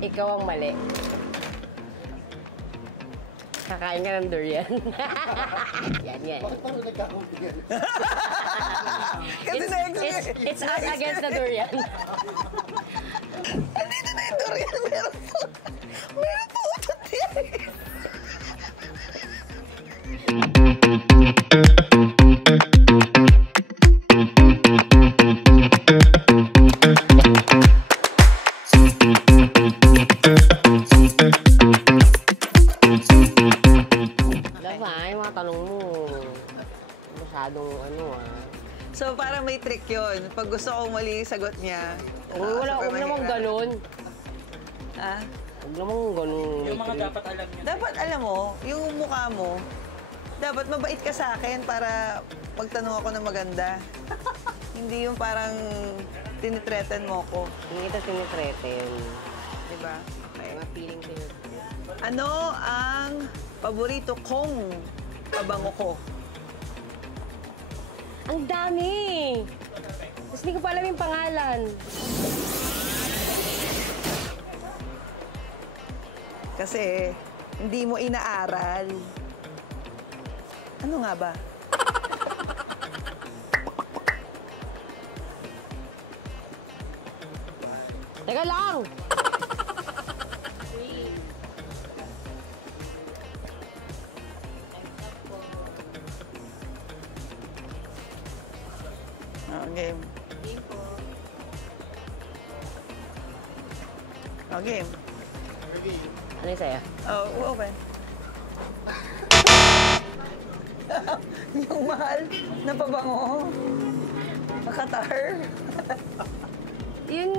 Ikaw ang mali. Kakain ka ng durian. Yan. Bakit parang nagkakauntigan? Kasi It's us against the durian. Andito na yung durian. Meron po utot yan. Yung mga tanong mo, masyadong ano So, parang may trick yun. Pag gusto ko mali yung sagot niya. Huwag namang ganun. Ha? Huwag namang ganun. Yung mga dapat alam nyo. Dapat alam mo, yung mukha mo, dapat mabait ka sa akin para pagtanong ako ng maganda. Hindi yung parang tinitretan mo ko. Hindi kita tinitreten. Diba? Okay. Mga feeling sa'yo. Ano ang paborito kong pabango ko? Ang dami! Tapos hindi ko pa alam yung pangalan. Kasi hindi mo inaaral. Ano nga ba? Teka lang! Oh, game. Game po. Oh, game. Ano yung sa'yo? Oh, open. Yung mahal na pabango. Makatar. Yun.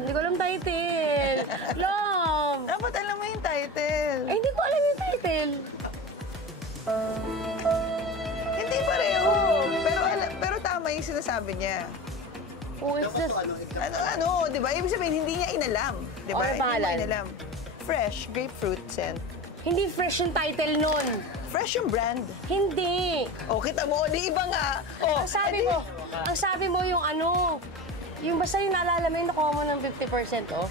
Hindi ko alam title. Long! Dapat alam mo yung title. Ay, hindi ko alam yung title. Hindi pareho. Pero tama yung sinasabi niya. Oh, it's just... Ano, di ba? Ibig sabihin, hindi niya inalam. Di ba? Ano Hindi pangalan? mo inalam. Fresh, grapefruit scent. Hindi fresh yung title nun. Fresh yung brand. Hindi. O, kita mo, di iba nga. O, Ang sabi mo yung ano, yung basta yung naalala mo yung nakuha mo ng 50% off.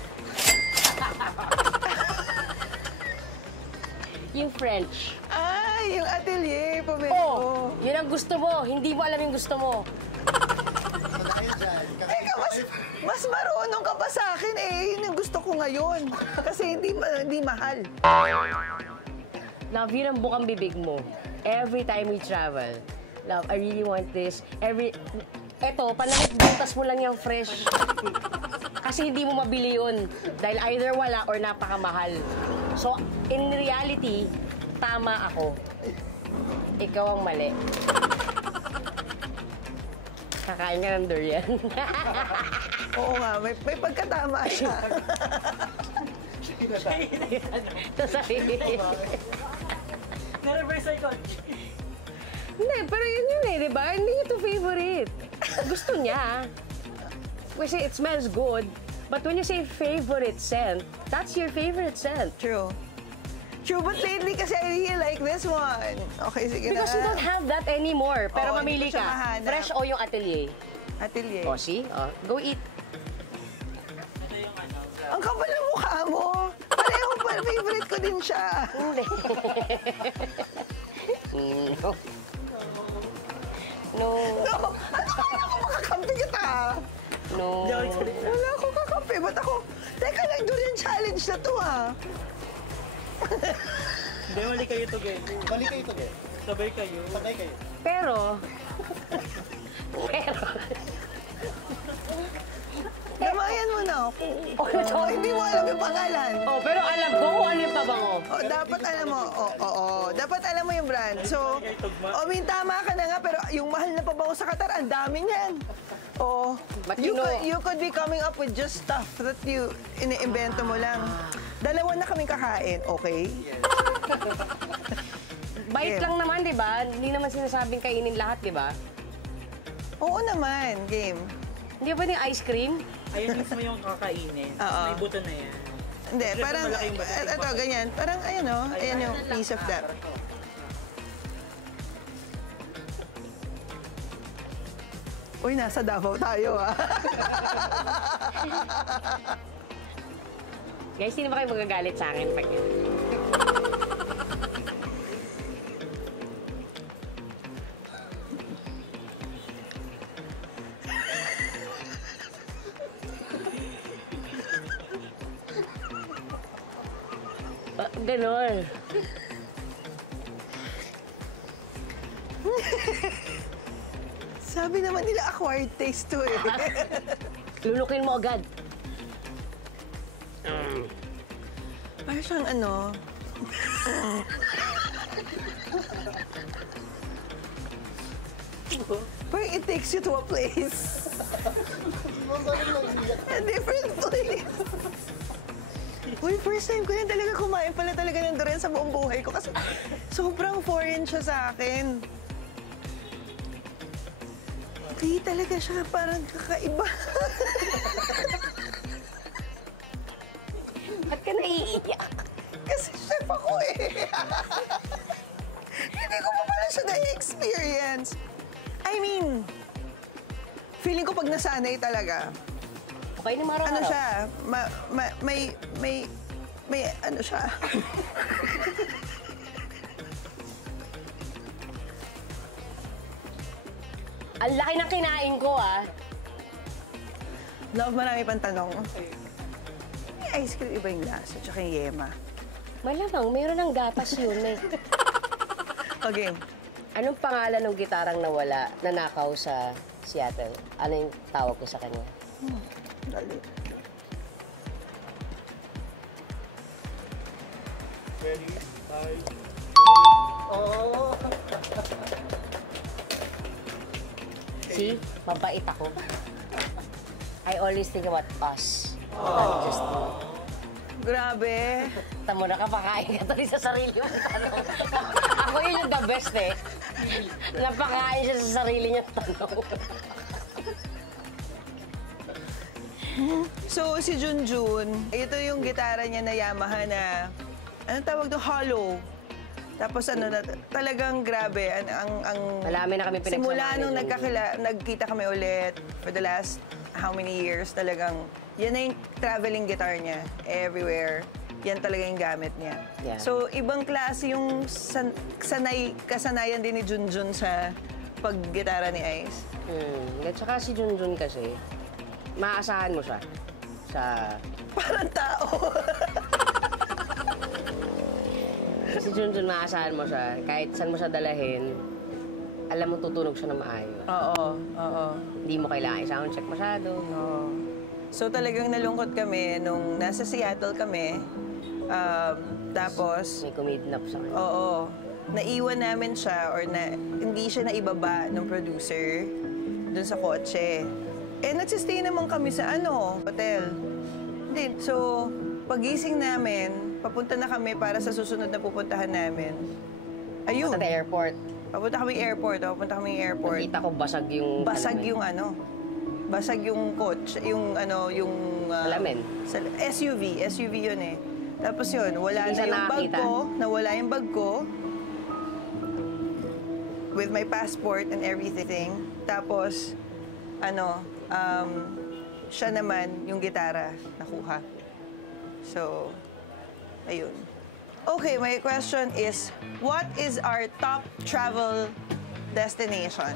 Yung French. Ay, yung atelier, pamilya Oh, mo. yun ang gusto mo. Hindi mo alam yung gusto mo. Teka, mas marunong ka pa sa akin eh. Yun yung gusto ko ngayon. Kasi hindi mahal. Love, yun ang bukang bibig mo. Every time we travel. Love, I really want this. Eto, panamit butas mo lang yung fresh. Kasi hindi mo mabili yun. Dahil either wala or napakamahal. So, in reality, tama ako. Ikaw ang mali. Kakain ka ng durian. Oo nga, may pagkatama siya. Sasabihin. Na-reverse psychology. Hindi, pero yun eh, di ba? Hindi niya to favorite. Gusto niya. Kasi it smells good. But when you say favorite scent, that's your favorite scent. True. True, but lately kasi I really like this one. Okay, sige Because you na. don't have that anymore. Pero Oo, mamili hindi ko siya ka. mahanap. Fresh o yung atelier. Atelier. O, see? O, go eat. Ito yung ano. Ang kapal ng mukha mo. Pareho pa, favorite ko din siya. Hindi. No. No. No, ano kaya ako makakampi kita? No. Wala ako kakampi. Ba't ako? Teka lang, durian challenge na to Hindi, mali kayo to, Gay. Balik kayo ito, eh. Sabay kayo. Sabay kayo. Pero, Namayan mo na ako. Oh, Hindi mo alam yung pangalan. oh, pero alam ko kung ano yung pabango. Oh, dapat alam mo. Dapat alam mo yung brand. So, tama ka na nga, pero yung mahal na pabango sa Qatar, ang dami niyan. Oh, But you know- you could be coming up with just stuff that you iniimbento mo lang. Dalawa na kaming kakain, okay? Bait Yeah. lang naman, di ba? Hindi naman sinasabing kainin lahat, di ba? Oo naman, game. Hindi ba yung ice cream? Ayun mismo yung kakainin. Oo. May buto na yan. Hindi, Siyempre, parang, malaking batik. ito, ganyan. Parang, ayan yung piece of that. Uy, nasa Davao tayo, Guys, sino ba kayo magagalit sa akin pag ganon. Sabi naman nila acquired taste to eh. Lulukin mo agad. Parang siyang ano... Parang it takes you to a place. A different place. Uy, first time ko na talaga kumain pala talaga ng durian sa buong buhay ko kasi sobrang foreign siya sa akin. Hindi talaga siya parang kakaiba. Ba't ka naiiyak? Kasi chef ako eh. Hindi ko pa pala siya na-experience. I mean, feeling ko pag nasanay talaga, Okay na araw-araw. ano siya, may ano siya. Ang laki ng kinain ko, ah. Love, marami pang tanong. May ice cream iba yung lasa, tsaka yung yema. Malamang, mayroon ng gatas yun eh. Okay. Anong pangalan ng gitarang nawala, nanakaw sa Seattle? Ano yung tawag ko sa kanya? Dali. Ready? 5. See? Mabait ako. I always think about us. Not just me. Grabe. Tamo na kapakain ka tuloy sa sarili mo. Tanong. Ako yun yung the best eh. Napakain siya sa sarili niya. Tanong. So, si Junjun, ito yung gitara niya na Yamaha na, anong tawag doon? Hollow. Tapos ano, talagang grabe. Marami na kami pinagsamahan Simula nung ni Junjun. nagkita kami ulit for the last how many years, talagang, yan na yung traveling guitar niya. Everywhere. Yan talaga yung gamit niya. Yeah. So, ibang klase yung kasanayan din ni Junjun sa paggitara ni Ice. At saka si Junjun kasi, maaasahan mo siya sa... Parang tao. Si Junjun, maaasahan mo siya. Kahit saan mo siya dalahin, alam mo tutunog siya na maayos. Oo. Hindi mo kailangan i-sound check masyado. Oo. So talagang nalungkot kami nung nasa Seattle kami. Tapos, May kumidnap sa kanya. oo, naiwan namin siya or hindi siya naibaba ng producer dun sa kotse. Eh, nagsistay naman kami sa hotel. Hindi, so, pagising namin, papunta na kami para sa susunod na pupuntahan namin. Ayun. Sa airport, Papunta kami airport. nakita ko basag yung... Basag yung basag yung coach, yung Salamin. SUV yun eh. Tapos yun, wala Hindi na siya yung bag nakakita. ko, nawala yung bag ko with my passport and everything. Tapos, siya naman yung gitara nakuha. So, ayun. Okay, my question is, what is our top travel destination?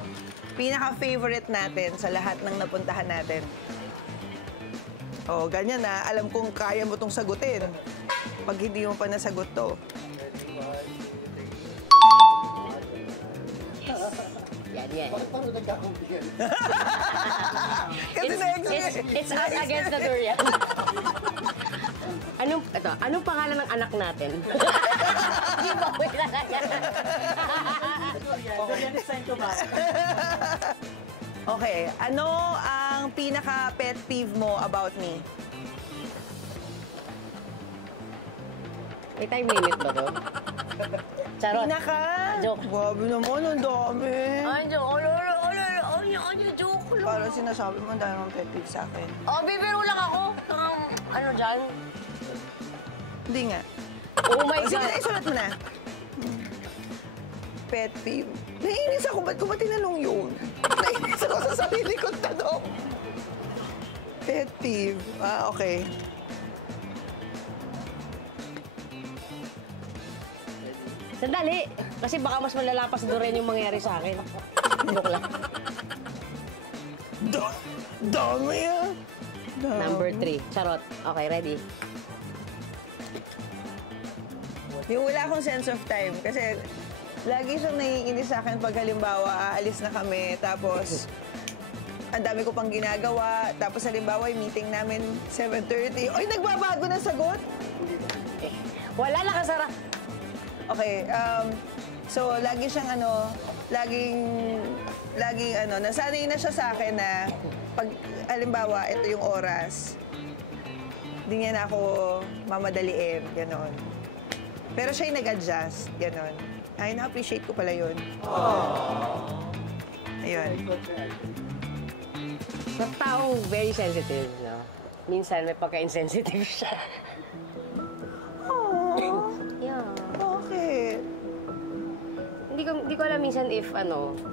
Pinaka-favorite natin sa lahat ng napuntahan natin. Oh, ganyan na. Alam kong kaya mo tong sagutin. Pag hindi mo pa nasagot to. Yan. Paano nagkakumpiyan? Kasi It's us against the durian. Anong pangalan ng anak natin? Hindi ba ko Durian is time to back. Okay, ano ang pinaka-pet peeve mo about me? May time limit ba to? Charot. Pinaka? Joke. Grabe naman, ang dami. Ay, joke. Joke lang. Parang sinasabi mo, ang dami mong pet peeve sa akin. Oh, bibiro lang ako. Ano dyan? Hindi nga. Oh my Sige God. na, isulat mo na. Pet peeve. Naiinis ako, ba't ko ba tinanong yun? Naiinis ako sa sarili kong tanong. Pet peeve. Okay. Sandali. Kasi baka mas malalapas doon rin yung mangyari sa akin. Joke lang. Dami ah. Number 3. Charot. Okay, ready? Yung wala akong sense of time. Kasi lagi siyang naiinis sa akin pag halimbawa aalis na kami. Tapos ang dami ko pang ginagawa. Tapos halimbawa yung meeting namin 7:30. Oy, nagbabago na sagot? Wala lang kasara. Okay, so lagi siyang laging nasanay na siya sa akin na pag, halimbawa, ito yung oras, hindi niya na ako mamadaliin, gano'n. Pero siya yung nag-adjust, gano'n. Ay, na-appreciate ko pala yun. Ayun. Sa taong very sensitive, no? Minsan may pagka-insensitive siya. Aww, Yeah. bakit? Hindi ko alam minsan if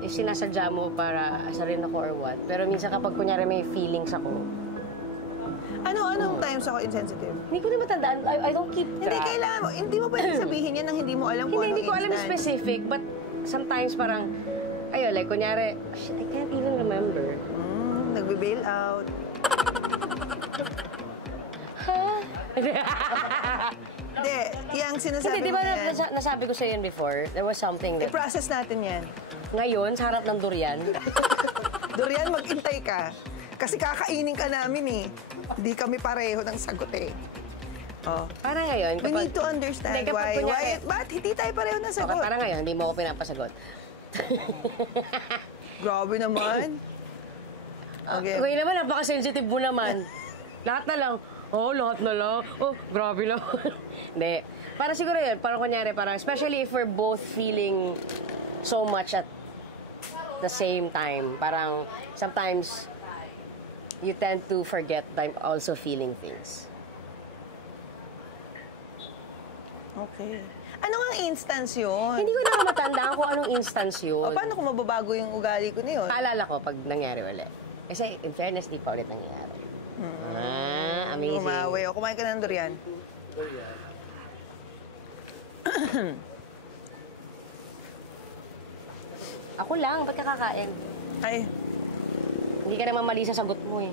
sinasadya mo para asarin ako or what. Pero minsan kapag kunyari may feelings ako, Anong times ako insensitive? hindi ko na matandaan. I don't keep track. Hindi kailangan mo. Hindi mo pwedeng sabihin yan nang hindi mo alam kung Hindi anong ko alam instant. specific, but sometimes parang, like kunyari, shit, I can't even remember. Nagbe-bail out. Hindi, yung sinasabi Hindi, di mo ba na yan. nasabi ko sa'yo yun before? There was something that, I-process natin yan. ngayon, sa harap ng durian, Dorian, mag-intay ka. Kasi kakainin ka namin eh. Hindi kami pareho ng sagot eh. Oh. parang ngayon, We need to understand Hindi, kapag why. kunyari- Ba't hindi tayo pareho ng Okay, sagot? parang ngayon, hindi mo ako pinapasagot. Grabe naman. Okay. Okay naman, napaka-sensitive mo naman. Lahat na lang. Lahat na lang. Grabe lang. Hindi. Para siguro yun, parang kunyari, parang, especially if we're both feeling so much at the same time. Parang, sometimes, you tend to forget that I'm also feeling things. Okay. Ano nga instance yun? Hindi ko na matandaan kung anong instance yun. O, paano kung mababago yung ugali ko na yun? Naalala ko pag nangyari ulit. Kasi, in fairness, di pa ulit nangyari. Amazing. Umawi. O, kumain ka ng durian. Ako lang, ba't ka kakain? Ay, Hindi ka naman mali sa sagot mo eh.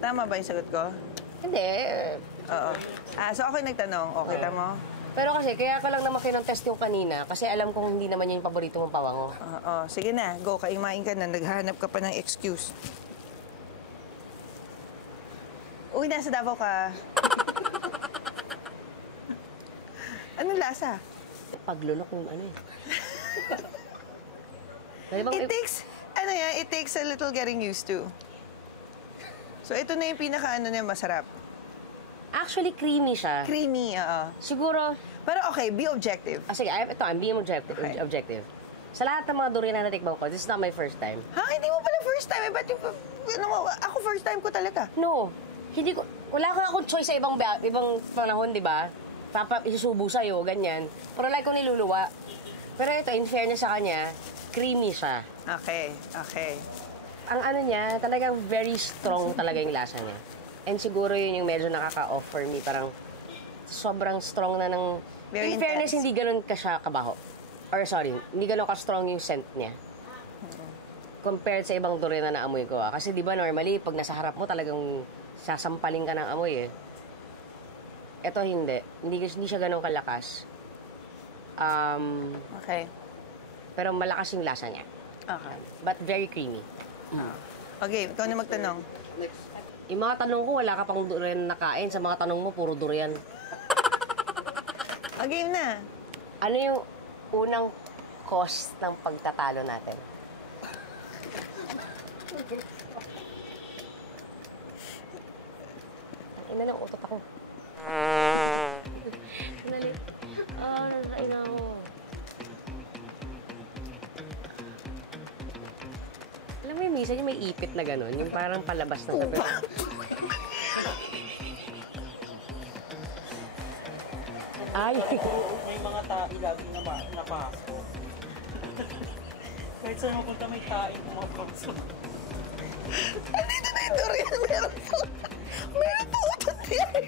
tama ba yung sagot ko? Hindi. Oo. So ako yung nagtanong. Okay, tama? Pero kasi, kaya ka lang naman kinong-test yung kanina kasi alam kong hindi naman yun yung paborito mong pawango. Oo. Sige na, go. Kaimain ka na. Naghahanap ka pa ng excuse. Uy, nasa Davao ka. Anong lasa? Paglulok yung ano eh. Dali bang, It takes a little getting used to. So ito na yung pinaka-ano niya masarap. actually, creamy siya. Creamy, oo. Siguro, Pero okay, be objective. sige, I'm being objective. Okay. objective. Sa lahat ng mga durian na natikman ko, this is not my first time. Ha? Hindi mo pala first time. Ba't yung, ako first time ko talaga. No. Hindi ko, wala akong choice sa ibang panahon, di ba? Isusubo sa'yo, ganyan. Pero like ko niluluwa. Pero ito, in fairness sa kanya, creamy siya. Okay. Ang ano niya, talagang very strong talaga yung lasa niya. And siguro yun yung medyo nakaka-off for me. Parang sobrang strong na ng... Very in fairness, intense. hindi ganun ka siya kabaho. Or sorry, hindi ganun ka-strong yung scent niya. Compared sa ibang durian na naamoy ko. Kasi di ba normally, pag nasa harap mo talagang sasampaling ka ng amoy eh. Ito hindi. Hindi siya ganun kalakas. Okay. Pero malakas yung lasa niya. Okay. But very creamy. Okay, ikaw na magtanong. Yung mga tanong ko, wala ka pang durian na kain. Sa mga tanong mo, puro durian. Game na. Ano yung unang cost ng pagtatalo natin? Ina na, utot ako. Nali. Nasa ina ako. Alam mo yung minsan yung may ipit na gano'n, yung parang palabas ng gabi. Ay! May mga tae lagi na napasok. Kahit saan mapunta may tae pumapasok. Andito na yung durian. Meron po utot yan.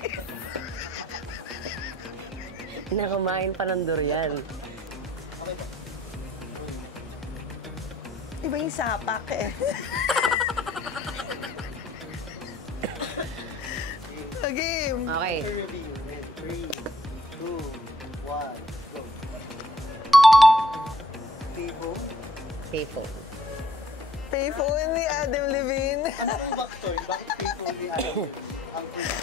na kumain pa ng durian. Iba yung sapak eh. Game. Okay. Ready. 3, 2, 1, go. People. Payphone. Payphone ni Adam Levine. Ano ang backstory? Bakit people ni Adam ang first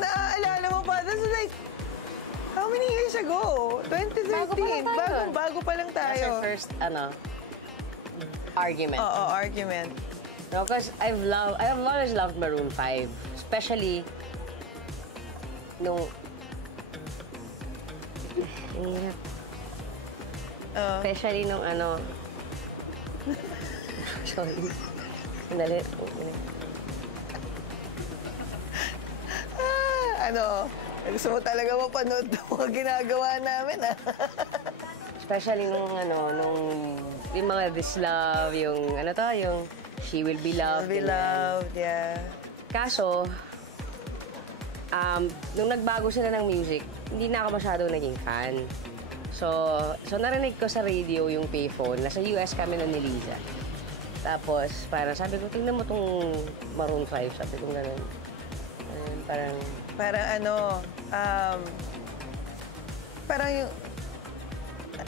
Naaalala mo pa. That's like, how many years ago? 2013. Bago pa lang That's tayo. our first, argument. Oo, argument. No, because I've always loved Maroon 5. Especially, nung... Especially nung sorry. Sandali. Gusto mo talaga mapanood ng mga ginagawa namin, ah. Especially nung yung mga This Love, yung yung She Will Be Loved. Be loved, yeah. Kaso, nung nagbago sila ng music, hindi na ako masyado naging fan. So narinig ko sa radio yung Payphone. Nasa US kami na ni Liza. Tapos, parang sabi ko, tingnan mo tong Maroon 5. Sabi ko gano'n. Parang yung,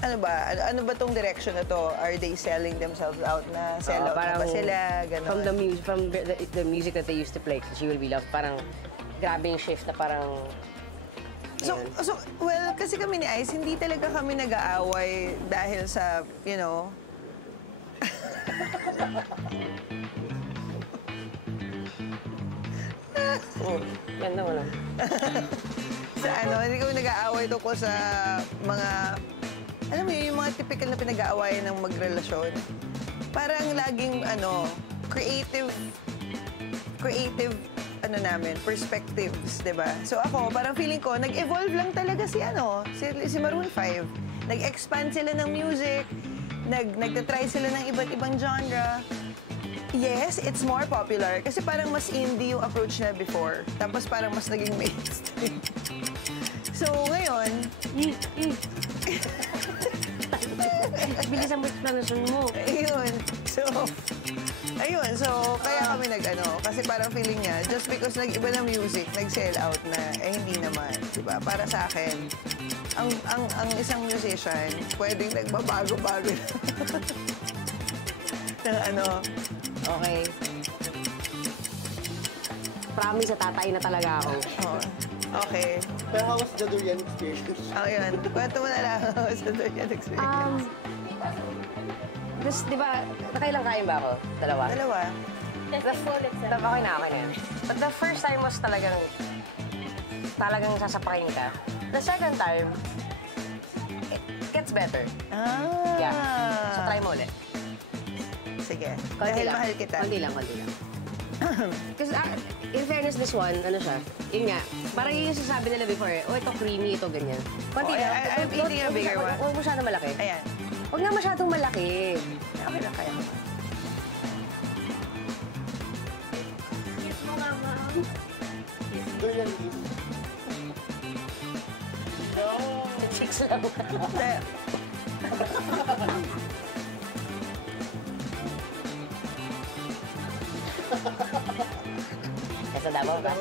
ano ba tong direction na to? Are they selling themselves out na? Sell out na ba sila? Ganon. From the music that they used to play, She Will Be Loved, parang grabe yung shift na parang... So, well, kasi kami ni Ice, hindi talaga kami nag-aaway dahil sa, Ganda mo lang. sa hindi kami nag-aaway tungkol sa mga, alam mo yun, yung mga typical na pinag-aawayan ng magrelasyon. Parang laging, creative, namin, perspectives, di ba? So ako, parang feeling ko, nag-evolve lang talaga si Maroon 5. Nag-expand sila ng music, nagtatry sila ng iba't ibang genre. Yes, it's more popular kasi parang mas indie yung approach na before. Tapos parang mas naging mainstream. So ngayon, Bilis ang explanation mo. Ayun. So, kaya kami kasi parang feeling niya, just because nag-iba na music, nag-sell out na, hindi naman, diba? Para sa akin, ang isang musician, pwedeng nagbabago-bago ng Okay. Promise, tatay na talaga ako. Oh, okay. Pero how was the durian experience? Yun. Kwento mo na lang sa durian experience. Di ba, nakailang kain ba ako? Dalawa? Okay na yan. But the first time was talagang sasapakin ka. The second time, it gets better. Yeah. So try mo ulit. Sige. Konti Dahil lang. mahal kita. Konti lang. Kasi in fairness, this one, yun nga, parang yun yung sasabi nila before ito creamy, ito ganyan. Konti lang. I'm eating a bigger one. Huwag masyadong malaki. Ayan. Huwag nga masyadong malaki. Okay lang, kaya ko. Durian leaf. Chicks lang. Kasi damo ba?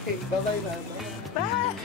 Okay, bye-bye na. Bye!